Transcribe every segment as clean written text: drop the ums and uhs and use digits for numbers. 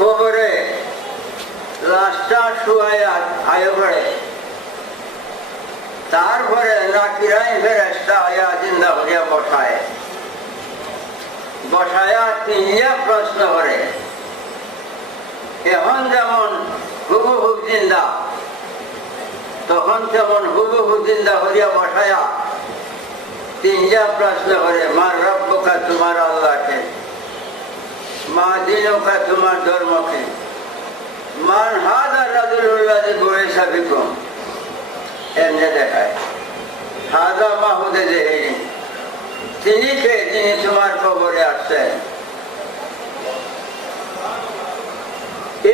কবরে লাশটা শুয়াইয়া আয় পড়ে, তারপরে নাকিরাই ফেরেশতা আয়া জিন্দা করিয়া বসায়া তিনিয়া প্রশ্ন করে। এখন যেমন হুবহু জিন্দা, তখন তেমন হুবহু জিন্দা করিয়া বসায়া তিনিয়া প্রশ্ন করে, মার রব্বুকা, তোমার আল্লাহকে, মা দিনুকা, তোমার ধর্মকে, মান হাযা রাজুলুল্লাযী বুইসা বিকুম, এমনি দেখায় হাযা মাহুদে দেহিনী, তিনি কে, যিনি তোমার কবরে আসছেন।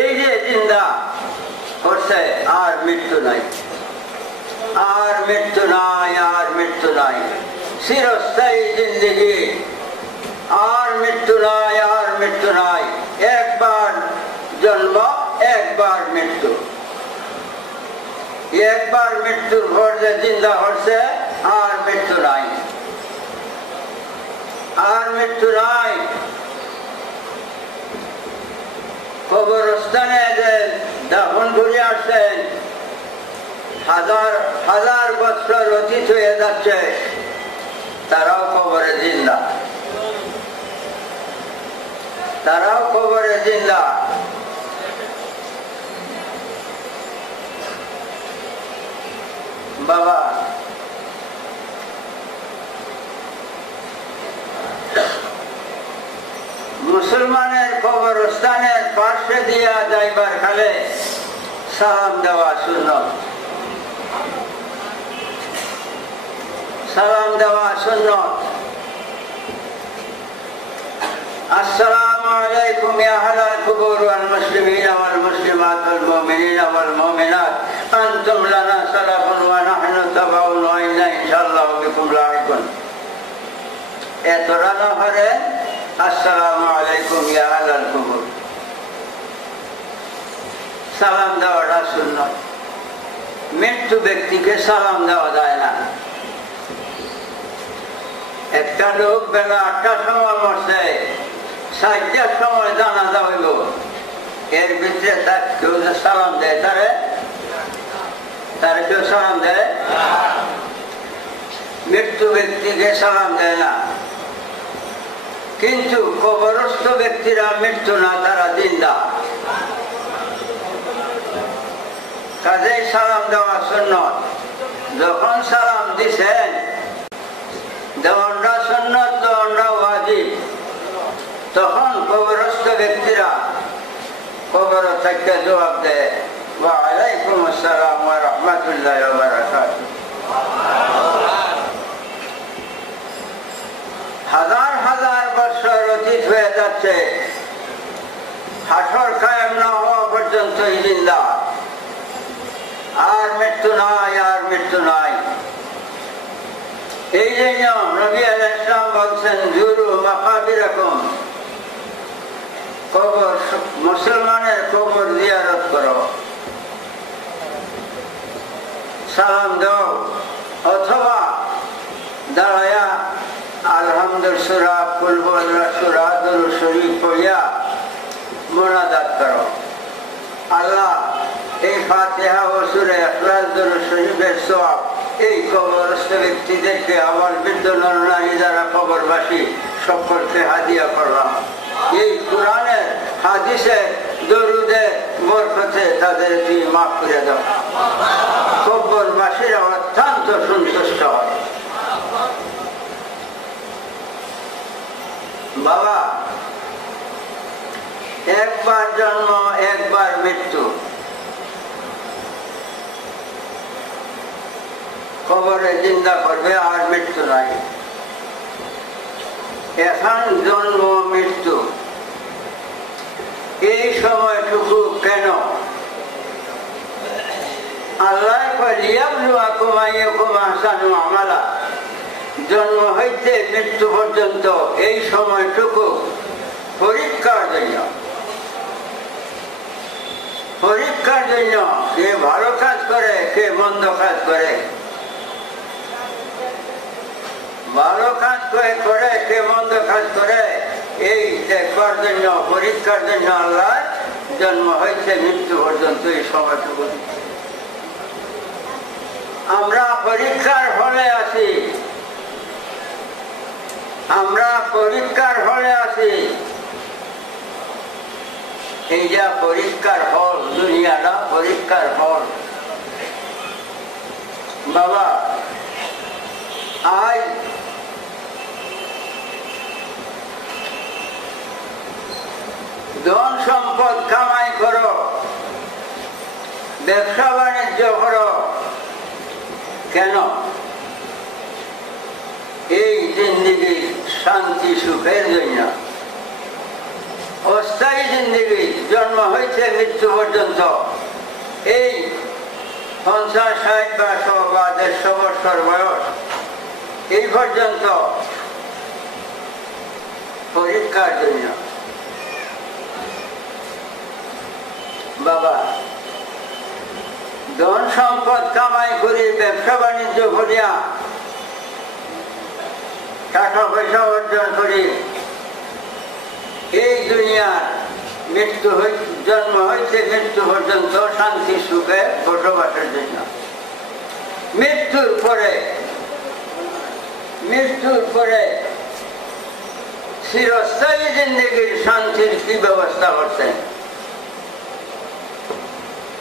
এই যে জিন্দা করছে, আর মৃত্যু নাই, আর মৃত্যু নাই, আর মৃত্যু নাই, চিরস্থায়ী জিন্দেগি, আর মৃত্যু নাই, আর মৃত্যু নাই, একবার জন্ম, একবার মৃত্যু, একবার মৃত্যুর পর যে জিন্দা হচ্ছে, আর মৃত্যু নাই, আর মৃত্যু নাই। কবরস্থানে যে দাফন করে আসছেন, হাজার হাজার বছর অতীত হয়ে যাচ্ছে, তারাও কবরে জিন্দা, তারাও কবরে জিন্দা। বাবা, মুসলমানের কবরস্থানের পাশে দিয়া যাইবার কালে সালাম দেওয়া সুন্নত, সালাম দেওয়া সুন্নত। আসসালামু আলাইকুম ইয়া আহলাল কুবুর ওয়াল মুসলিমিন ওয়াল মুসলিমাত ওয়াল মুমিনিন ওয়াল মুমিনাত, আনতুম লানা সালাফুন ওয়া নাহনু তাবাউন ওয়া ইন্না ইনশাআল্লাহু বিকুম লাহিকুন। এতরা না হরে আসসালামু আলাইকুম ইয়া আহলাল কুবুর, সালাম দেওয়াটা সুন্নত। মৃত্যু ব্যক্তিকে সালাম দেওয়া যায় না। একটা লোক বেলা 8টার সময় মরছে, 7টার সময় জানাজা হইল, এর ভিতরে কেউ যে সালাম দেয়, তারে কেউ সালাম দেয়? মৃত্যু ব্যক্তিকে সালাম দেয় না। কিন্তু কবরস্থ ব্যক্তিরা মৃত্যু না, তারা জিন্দা, কাজেই সালাম দেওয়া সুন্নত। যখন সালাম দিছেন, দেওয়ানটা সুন্নত, দেওয়ানটা ওয়াজিব, তখন কবরস্থ ব্যক্তিরা কবর থেকে জবাব দেয়, ওয়া আলাইকুম আসসালাম ওয়া রাহমাতুল্লাহি ওয়া বারাকাতুহু। হাজার হাজার বছর অতীত হয়ে যাচ্ছে, হাসর কায়েম না হওয়া পর্যন্ত জিন্দা, আর মৃত্যু নাই, আর মৃত্যু নাই। এই জন্য নবী আলাইহিস সালাম বলছেন, জুরু মাকাবিরাকুম, কবর, মুসলমানের কবর জিয়ারত করো, সালাম দাও, অথবা দাঁড়ায়া আলহামদুলিল্লাহ সূরা, কুল হুয়াল্লাহ সূরা, দুরূদ শরীফ পড়িয়া মুনাজাত করো। আল্লাহ এই ফাতিহা ও সূরা ইখলাস, দুরূদ শরীফের সওয়াব এই কবরস্থ ব্যক্তিদেরকে, আমার বৃদ্ধ নরনারী যারা কবরবাসী, সকলকে হাদিয়া করলাম। এই কোরআনের হাদিসের দরুদে বরকতে তাদের তুই মাফ করে দাও। কবরবাসীরা অত্যন্ত সন্তুষ্ট হয়। বাবা, একবার জন্ম, একবার মৃত্যু, কবরে জিন্দা করবে, আর মৃত্যু নাই। এখন জন্ম মৃত্যু, এই সময়টুকু কেন? আল্লাহ জন্ম হইতে মৃত্যু পর্যন্ত এই সময়টুকু পরীক্ষার জন্য, পরীক্ষার জন্য। কে ভালো কাজ করে, কে মন্দ কাজ করে, ভালো কাজ করে কে মন্দ কাজ করে, এই দেখবার জন্য, পরীক্ষার জন্য আল্লাহ জন্ম হয়েছে মৃত্যু পর্যন্ত এই সময়টুকু আমরা পরীক্ষার হলে আছি, আমরা পরীক্ষার হলে আছি। এই যা পরীক্ষার হল, দুনিয়াটা পরীক্ষার হল। বাবা আজ ধন সম্পদ কামাই করো, ব্যবসা বাণিজ্য করো, কেন? এই জিন্দিগির শান্তি সুখের জন্য। অস্থায়ী জিন্দিগি, জন্ম হয়েছে মৃত্যু পর্যন্ত, এই 50, 60 বা 100 বা 150 বছর বয়স, এই পর্যন্ত পরীক্ষার জন্য। বাবা ধন সম্পদ কামাই করি, ব্যবসা বাণিজ্য করিয়া টাকা পয়সা অর্জন করি, এই দুনিয়ার মৃত্যু জন্ম হয়েছে মৃত্যু পর্যন্ত শান্তি সুখে বসবাসের জন্য। মৃত্যুর পরে চিরস্থায়ী জিন্দগির শান্তির কি ব্যবস্থা করছেন?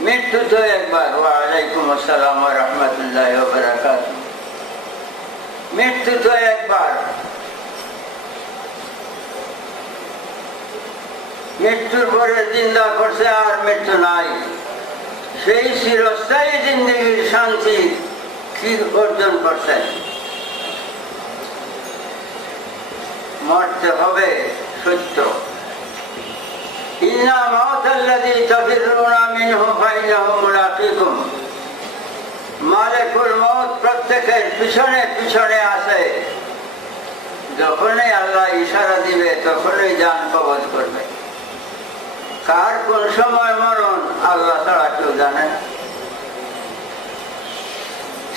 মৃত্যু তো একবার। ওয়ালাইকুম আসসালাম ওয়া রাহমাতুল্লাহি ওয়া বারাকাতুহু। মৃত্যু তো একবার। মৃত্যুর পরে জিন্দা করছে, আর মৃত্যু নাই। সেই চিরস্থায়ী জিন্দগির শান্তি কি অর্জন করছে? মরতে হবে, সত্য। ইন্না মাউতাল্লাযী তাফিরুনা মিনহু ফাইন্নাহু মুলাকীকুম। মালিকুল মউত প্রত্যেকের পিছনে পিছনে আছে। যখনই আল্লাহ ইশারা দিবে তখনই জান কবজ করবে। কার কোন সময় মরণ আল্লাহ ছাড়া কেউ জানে না।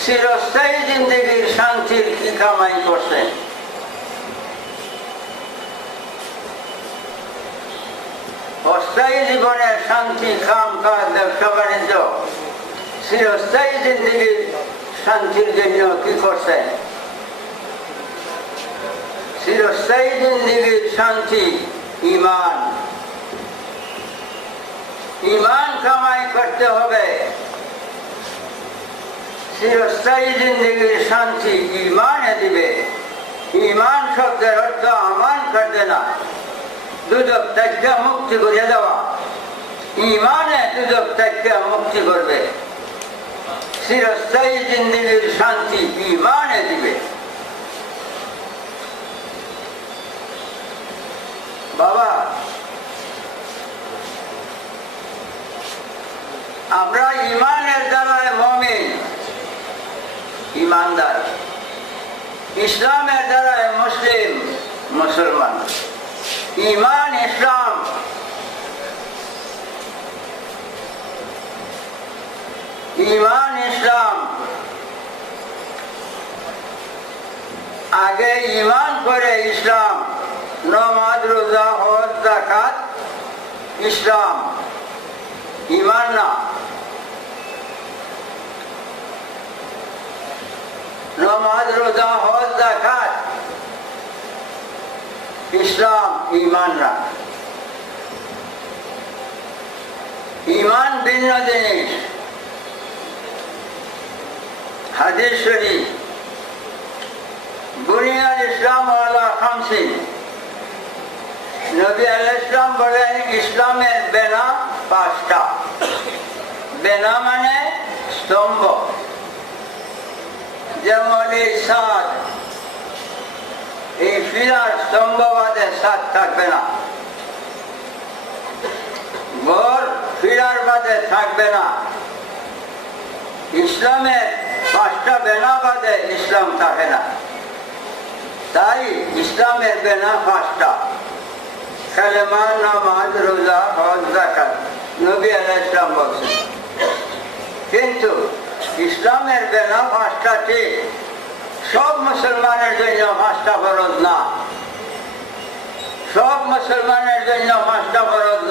চিরস্থায়ী জিন্দগির শান্তির কি কামাই করছেন? অস্থায়ী জীবনের শান্তি, কাম কাজ, ব্যবসা বাণিজ্য, চিরস্থায়ী জিন্দগির শান্তির জন্য কি করছেন? চিরস্থায়ী জিন্দগির শান্তি ঈমান। ঈমান কামাই করতে হবে। চিরস্থায়ী জিন্দগির শান্তি ঈমানে দিবে। ঈমান শব্দের অর্থ আমান করতে না, দুদক থেকে মুক্তি করে দেওয়া। ঈমানে দুদক থেকে মুক্তি করবে। চিরস্থায়ী জিন্দগির শান্তি ঈমানে দিবে। বাবা আমরা ঈমানের দ্বারায় মুমিন, ঈমানদার। ইসলামের দ্বারায় মুসলিম, মুসলমান। ঈমান ইসলাম। ঈমান ইসলাম। আগে ঈমান করে ইসলাম। নামাজ, রোজা, হজ, যাকাত ইসলাম, ঈমান না। নামাজ, রোজা, হজ, যাকাত ইসলাম, ঈমান না। ঈমান ভিন্ন জিনিস। হাদিস শরীফ, বুনিয়াল ইসলাম আলা খামসিন। নবী আলাইহিস সালাম বলেন ইসলামের বেনা 5টা। বেনা মানে স্তম্ভ। যেমন এই সাত, এই ফিলার স্তম্ভ বাদে সাত থাকবে না। ঘর ফিলার বাদে থাকবে না। ইসলামের 5টা বেনা বাদে ইসলাম থাকে না। তাই ইসলামের বেনা 5টা। কালেমা, নামাজ, রোজা, হজ, যাকাত নবী আলাইহিস সালাম বলছেন। কিন্তু ইসলামের বেনা 5টা ঠিক। সব মুসলমানের জন্য 5টা ফরজ না। সব মুসলমানের জন্য 5টা ফরজ